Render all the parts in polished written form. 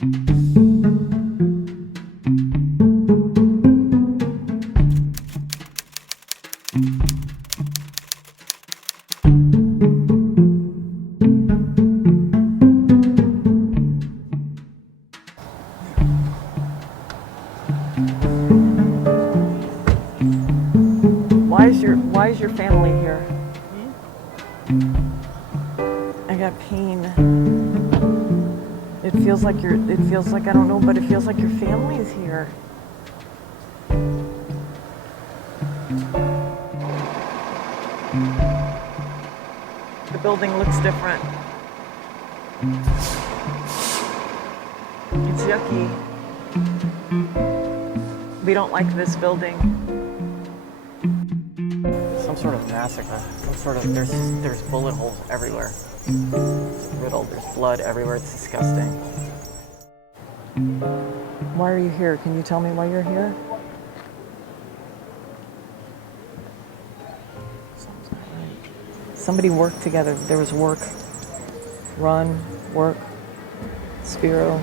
Why is your family here? I got pain. It feels like I don't know, but it feels like your family is here. The building looks different. It's yucky. We don't like this building. Some sort of massacre. There's bullet holes everywhere. It's riddled. There's blood everywhere. It's disgusting. Why are you here? Can you tell me why you're here? Somebody worked together. There was work. Run, work, Spiro.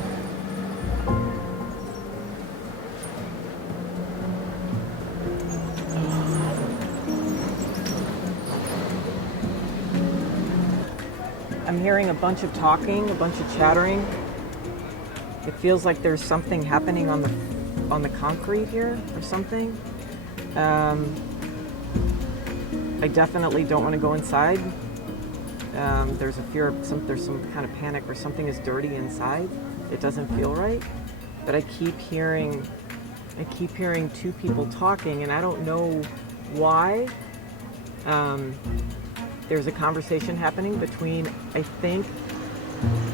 I'm hearing a bunch of talking, a bunch of chattering. It feels like there's something happening on the concrete here or something. I definitely don't want to go inside. There's a fear of there's some kind of panic or something is dirty inside. It doesn't feel right. But I keep hearing two people talking, and I don't know why. There's a conversation happening between, I think,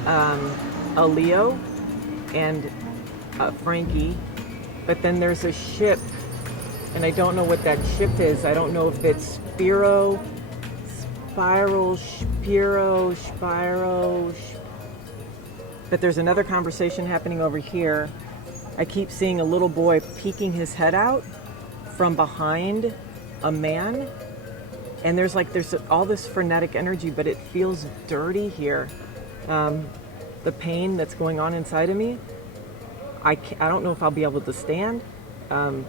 a Leo and Frankie, but then there's a ship, and I don't know what that ship is. I don't know if it's Spiro, but there's another conversation happening over here. I keep seeing a little boy peeking his head out from behind a man. And there's all this frenetic energy, but it feels dirty here. The pain that's going on inside of me, I don't know if I'll be able to stand. I'm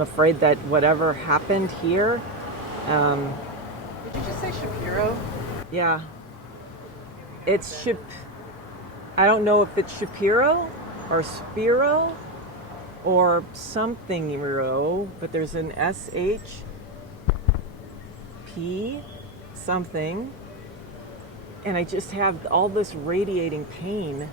afraid that whatever happened here. Did you just say Shapiro? Yeah. I don't know if it's Shapiro or Spiro or something, but there's an SH. Something, and I just have all this radiating pain.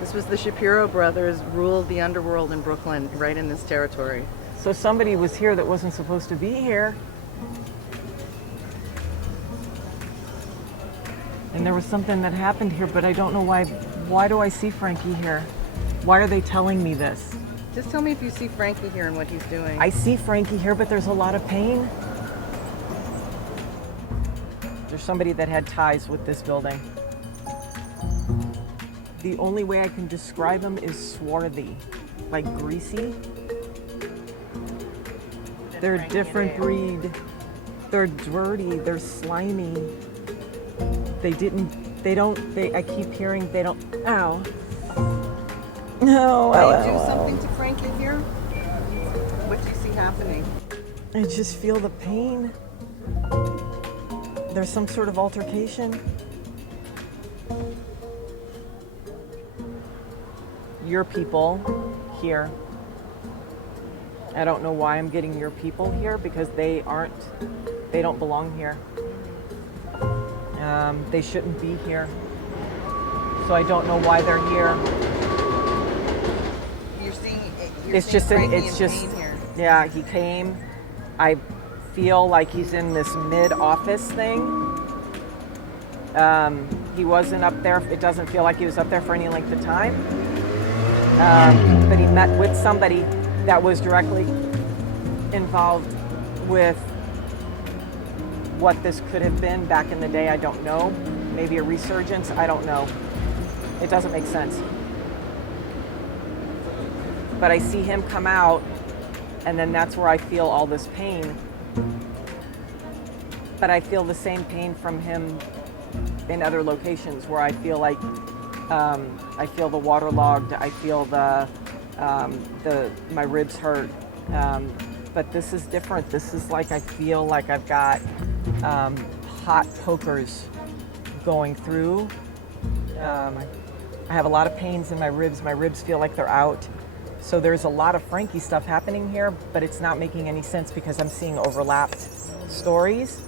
This was the Shapiro brothers ruled the underworld in Brooklyn, right in this territory. So somebody was here that wasn't supposed to be here. And there was something that happened here, but I don't know why. Why do I see Frankie here? Why are they telling me this? Just tell me if you see Frankie here and what he's doing. I see Frankie here, but there's a lot of pain. There's somebody that had ties with this building. The only way I can describe them is swarthy, like greasy. They're a different breed. They're dirty, they're slimy. I keep hearing they don't, ow. No, Can you do something to Frankie here? What do you see happening? I just feel the pain. There's some sort of altercation. Your people here. I don't know why I'm getting your people here because they don't belong here. They shouldn't be here. So I don't know why they're here. It's just here. Yeah, he came. I feel like he's in this mid-office thing. He wasn't up there. It doesn't feel like he was up there for any length of time. But he met with somebody that was directly involved with what this could have been back in the day. I don't know. Maybe a resurgence. I don't know. It doesn't make sense. But I see him come out, and then that's where I feel all this pain. But I feel the same pain from him in other locations where I feel like I feel the waterlogged. I feel my ribs hurt. But this is different. This is like I feel like I've got hot pokers going through. I have a lot of pains in my ribs. My ribs feel like they're out. So there's a lot of Frankie stuff happening here, but it's not making any sense because I'm seeing overlapped stories.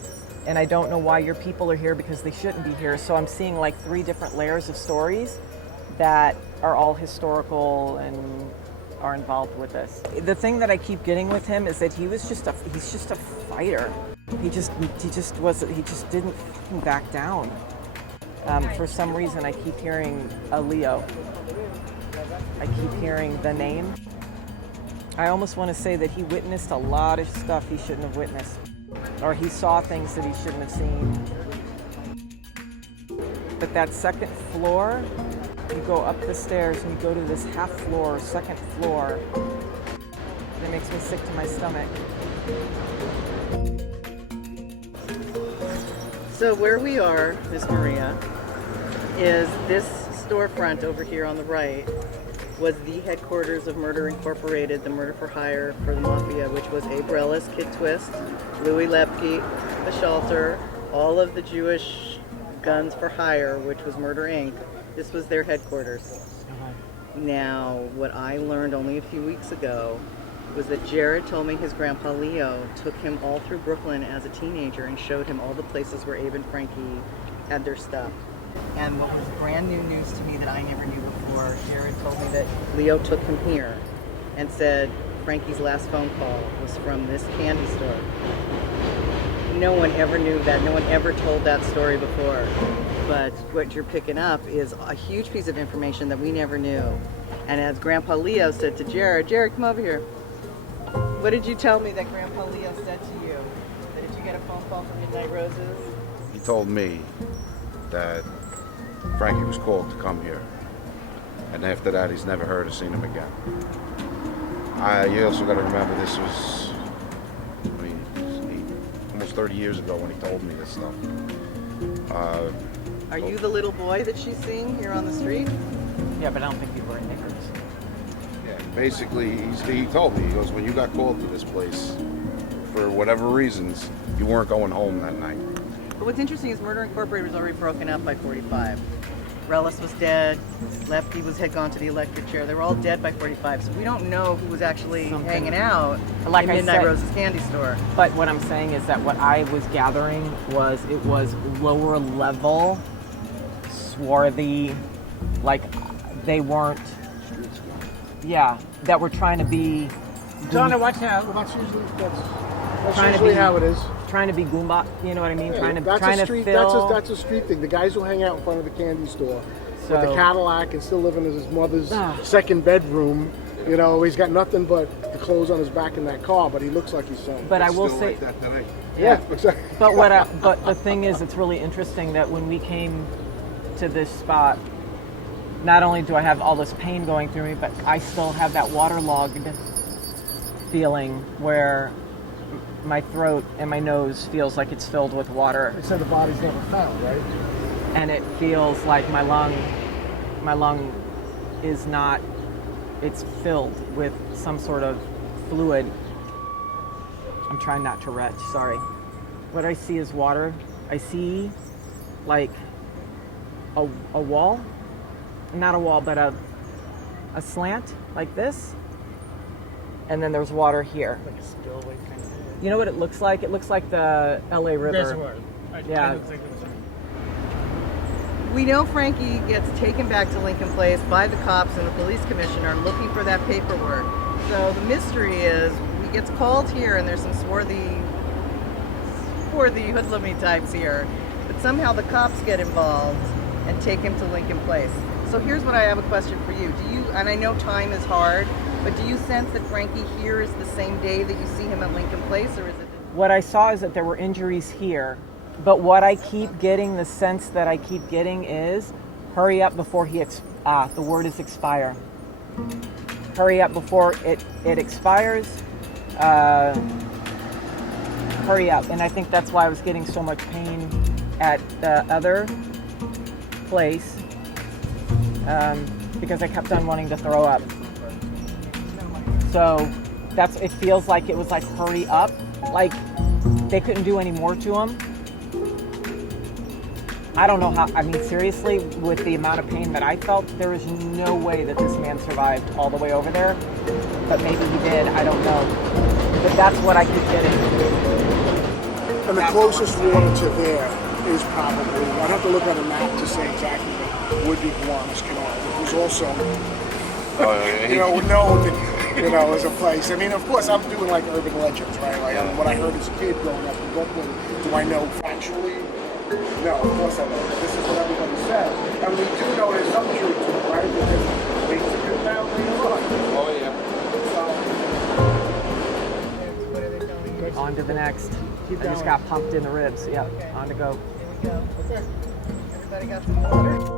And I don't know why your people are here because they shouldn't be here. So I'm seeing like 3 different layers of stories that are all historical and are involved with this. The thing that I keep getting with him is that he's just a fighter. He just didn't fucking back down. For some reason I keep hearing a Leo. I keep hearing the name. I almost want to say that he witnessed a lot of stuff he shouldn't have witnessed. Or he saw things that he shouldn't have seen. But that second floor, you go up the stairs and you go to this half floor, second floor, and it makes me sick to my stomach. So where we are, Miss Maria, is this storefront over here on the right was the headquarters of Murder Incorporated, the murder for hire for the Mafia, which was Abe Rellis, Kid Twist, Louis Lepke, the Shelter, all of the Jewish guns for hire, which was Murder Inc. This was their headquarters. Now, what I learned only a few weeks ago was that Jared told me his grandpa Leo took him all through Brooklyn as a teenager and showed him all the places where Abe and Frankie had their stuff. And what was brand new news to me that I never knew before, Jared told me that Leo took him here and said Frankie's last phone call was from this candy store. No one ever knew that. No one ever told that story before. But what you're picking up is a huge piece of information that we never knew. And as Grandpa Leo said to Jared, come over here. What did you tell me that Grandpa Leo said to you? Did you get a phone call from Midnight Roses? He told me that Frankie was called to come here. And after that, he's never heard or seen him again. You also got to remember this was, almost 30 years ago when he told me this stuff. Are you the little boy that she's seeing here on the street? Yeah, but I don't think you were in knickers. Yeah, basically, he told me, he goes, when you got called to this place, for whatever reasons, you weren't going home that night. But what's interesting is Murder Incorporated was already broken up by 45. Rellis was dead. Lefty had gone to the electric chair. They were all dead by 45, so we don't know who was actually hanging out Like in Midnight Rose's candy store. But what I'm saying is that what I was gathering was it was lower level, swarthy, like they weren't, that were trying to be. Donna, watch out. That's Trying usually to be, how it is. Trying to be goomba, you know what I mean? Yeah, trying to street, fill. That's a street thing. The guys who hang out in front of the candy store So- with the Cadillac and still living in his mother's second bedroom. You know, he's got nothing but the clothes on his back in that car, but he looks like he's selling. But I will Still say, like that today. Yeah, exactly. but the thing is, it's really interesting that when we came to this spot, not only do I have all this pain going through me, but I still have that waterlogged feeling where my throat and my nose feels like it's filled with water. They said the body's never found, right? And it feels like my lung is not, it's filled with some sort of fluid. I'm trying not to retch, sorry. What I see is water. I see like a wall, not a wall, but a slant like this. And then there's water here. Like a spillway kind of thing. You know what it looks like? It looks like the LA River. Yeah. We know Frankie gets taken back to Lincoln Place by the cops and the police commissioner looking for that paperwork. So the mystery is he gets called here and there's some swarthy hoodlummy types here. But somehow the cops get involved and take him to Lincoln Place. So here's what I have a question for you. And I know time is hard, but do you sense that Frankie here is the same day that you see him at Lincoln Place, or is it? What I saw is that there were injuries here, but what I keep getting, the sense that I keep getting is, hurry up before the word is expire. Hurry up before it expires. Hurry up, and I think that's why I was getting so much pain at the other place. because I kept on wanting to throw up. So it feels like it was like hurry up, like they couldn't do any more to him. I don't know how, I mean, seriously, with the amount of pain that I felt, there is no way that this man survived all the way over there. But maybe he did, I don't know. But that's what I keep getting. And the closest water to there is probably, I'd have to look at a map to say exactly, would be Kiwanis Canal. It was also, known, as a place. I mean, of course, I'm doing like urban legends, right? Like what I heard as a kid growing up in Brooklyn. Do I know factually? No, of course I don't. This is what everybody said. And we do know there's some truth to it, right? Because things are good now, later on. Oh, yeah. On to the next. Keep I just going. got pumped in the ribs. Yep, on to go. Here we go. Okay. Everybody got some water?